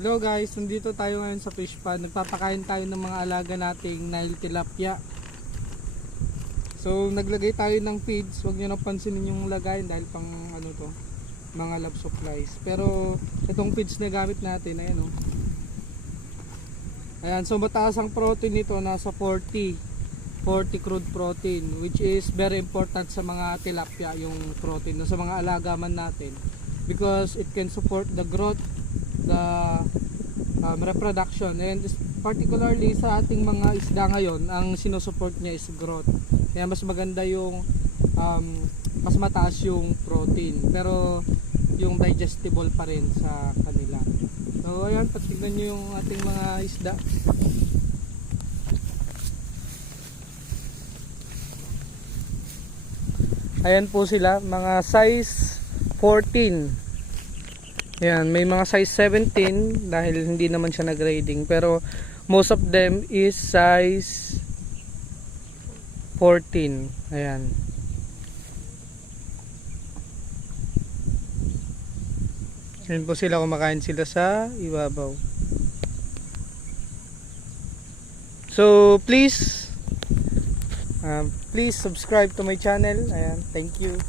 Hello guys, nandito tayo ngayon sa fish pond. Nagpapakain tayo ng mga alaga nating Nile tilapia. So naglagay tayo ng feeds. Huwag nyo nang pansinin yung lagayin dahil pang ano to, mga lab supplies. Pero itong feeds na gamit natin, ayan oh. Ayan, so mataas ang protein nito, nasa 40 crude protein, which is very important sa mga tilapia, yung protein no, sa mga alaga man natin, because it can support the growth, the reproduction, and particularly sa ating mga isda ngayon, ang sinusupport niya is growth. Kaya mas maganda yung mas mataas yung protein, pero yung digestible pa rin sa kanila. So ayan, patignan nyo yung ating mga isda. Ayan po sila, mga size 14. Ayan, may mga size 17 dahil hindi naman siya nag-grading, pero most of them is size 14. Ayan. Ayan po sila, kumakain sila sa ibabaw. So please subscribe to my channel. Ayan, thank you.